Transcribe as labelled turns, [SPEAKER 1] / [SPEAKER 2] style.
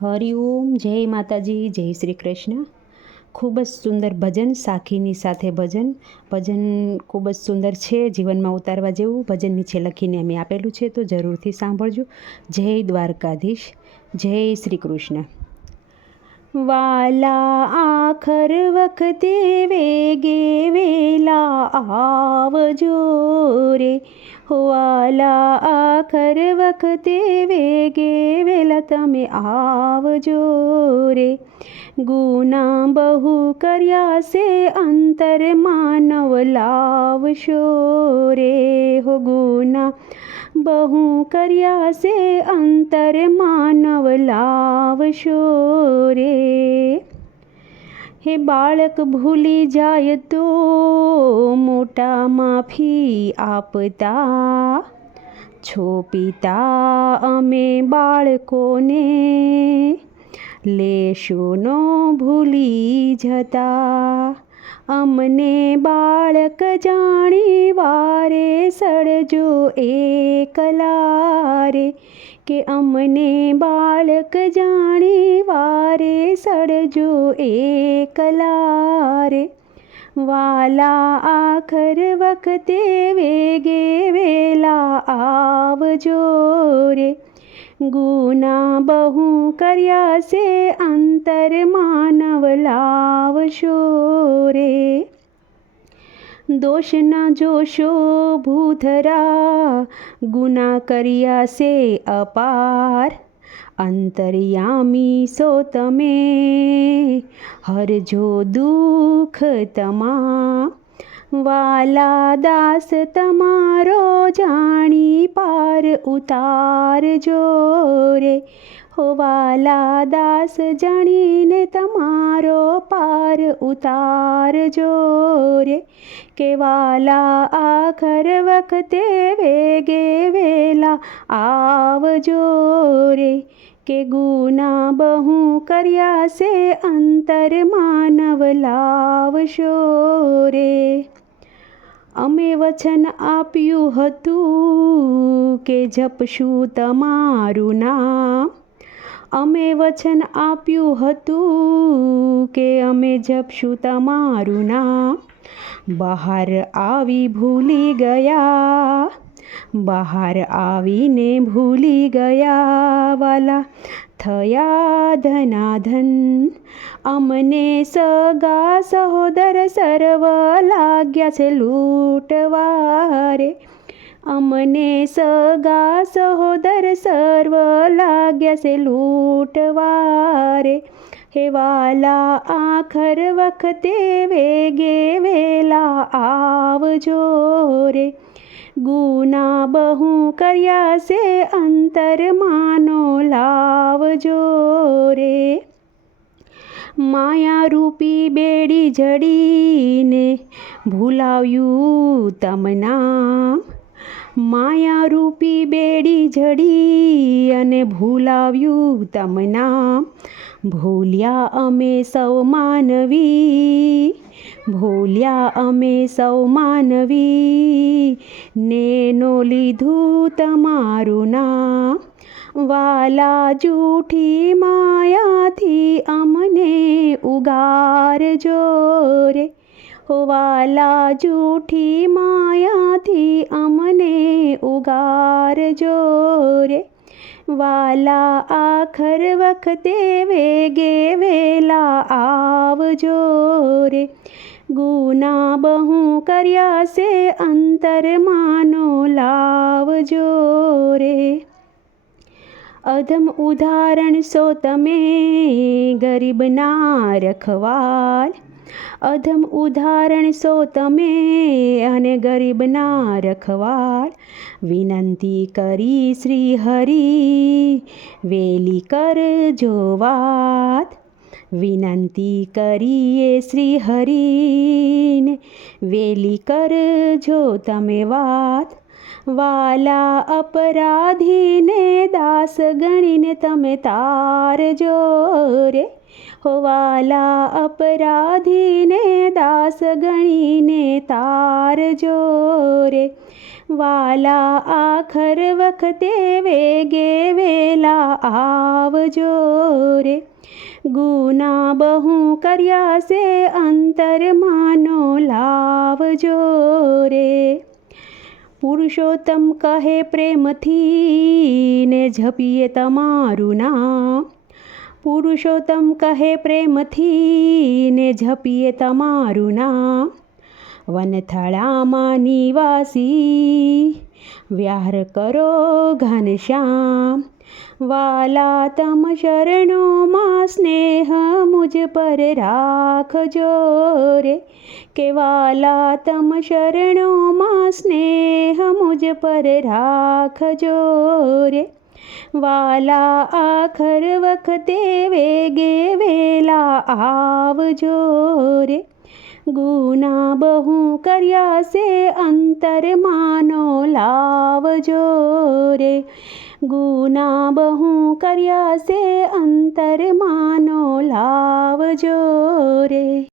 [SPEAKER 1] હરિઓમ જય માતાજી, જય શ્રી કૃષ્ણ. ખૂબ જ સુંદર ભજન, સાખીની સાથે ભજન. ભજન ખૂબ જ સુંદર છે, જીવનમાં ઉતારવા જેવું. ભજન નીચે લખીને અમે આપેલું છે, તો જરૂરથી સાંભળજો. જય દ્વારકાધીશ, જય શ્રી કૃષ્ણ. વાલા આખર વખતે વેગે વેલા આવજો રે. વાલા આખર વખતે વેગે વેલા તમે આવજો રે. ગુના બહુ કર્યા છે અંતર માનવ લાવશો રે. હો ગુના બહુ કર્યા છે અંતર માનવ લાવશો રે હે બાળક ભૂલી જાય તો મોટા માફી આપતા છો પિતા અમે બાળકોને લેશો ન ભૂલી જતા અમને બાળક જાણી વારે સડજો એકલા રે કે અમને બાળક જાણી વારે સડજો એકલા રે વાલા આખર વખતે વેગે વેલા આવજો રે. ગુના બહુ કર્યા છે અંતર માનવ લાવશો રે. દોષના જોશો ભૂધરા. ગુના કર્યા છે અપાર. અંતર્યામી સો તમે? હરજો દુઃખ તમા વાલા દાસ તમારો જાણી પાર ઉતારજો રે. હો વાલા દાસ જાણીને તમારો પાર ઉતારજો રે. કે વાલા આખર વખતે વેગે વેલા આવજો રે. કે ગુના બહુ કર્યા છે અંતર માનવ લાવશો રે. અમે વચન આપ્યું હતું કે જપશું તમારું નામ. અમે વચન આપ્યું હતું કે અમે જપશું તમારું નામ. બહાર આવી ભૂલી ગયા, બહાર આવીને ભૂલી ગયા વાલા થયા ધનાધન. અમને સગા સહોદર સર્વ લાગ્યા છે લૂંટવારે. અમને સગા સહોદર સર્વ લાગ્યા છે લૂંટવારે. હે વાલા, આખર વખતે વેગે વેલા આવજો રે. ગુના બહુ કર્યા છે, અંતર માનો લાવજો રે. માયારૂપી બેડી જડીને ભૂલાવ્યું તમના માયા રૂપી બેડી જડી અને ભૂલાવ્યું તમના ભૂલ્યા અમે સૌ માનવી, ભૂલ્યા અમે સૌ માનવી, નેનો લીધું તમારું નામ. વાલા જૂઠી માયાથી અમને ઉગારજો રે. હો વાલા જૂઠી માયાથી અમને ઉગારજો રે વાલા આખર વખતે વેગે વેલા આવજો રે ગુના બહુ કર્યા છે અંતર માનો લાવજો રે અધમ ઉદાહરણ સો તમે ગરીબના રખવાલ અધમ ઉદાહરણ સો તમે અને ગરીબના રખવાળ વિનંતી કરી શ્રી હરિ, વેલી કર જો વાત વિનંતી કરીએ શ્રી હરિને, વેલી કર જો તમે વાત. વાલા અપરાધીને દાસ ગણીને તમે તારજો રે હો વાલા અપરાધીને દાસ ગણીને તારજો રે વાલા આખર વખતે વેગે વેલા આવજો રે ગુના બહુ કર્યા છે અંતરમાનો લાવજો રે પુરુષોત્તમ કહે પ્રેમથી ને જપીએ તમારું નામ. પુરુષોત્તમ કહે પ્રેમથી ને જપીએ તમારું નામ. વનથળામાં નિવાસી વ્યાર કરો ઘનશ્યામ વાલા તમ શરણોમાં સ્નેહ મુજ પર રાખજો રે. કે વાલા તમ શરણોમાં સ્નેહ મુજ પર રાખજો રે. વાલા આખર વખતે વેગે વેલા આવજો રે. ગુના બહુ કર્યા છે અંતરમાનો લાવજો રે. ગુના બહુ કર્યા છે અંતરમાનો લાવજો રે.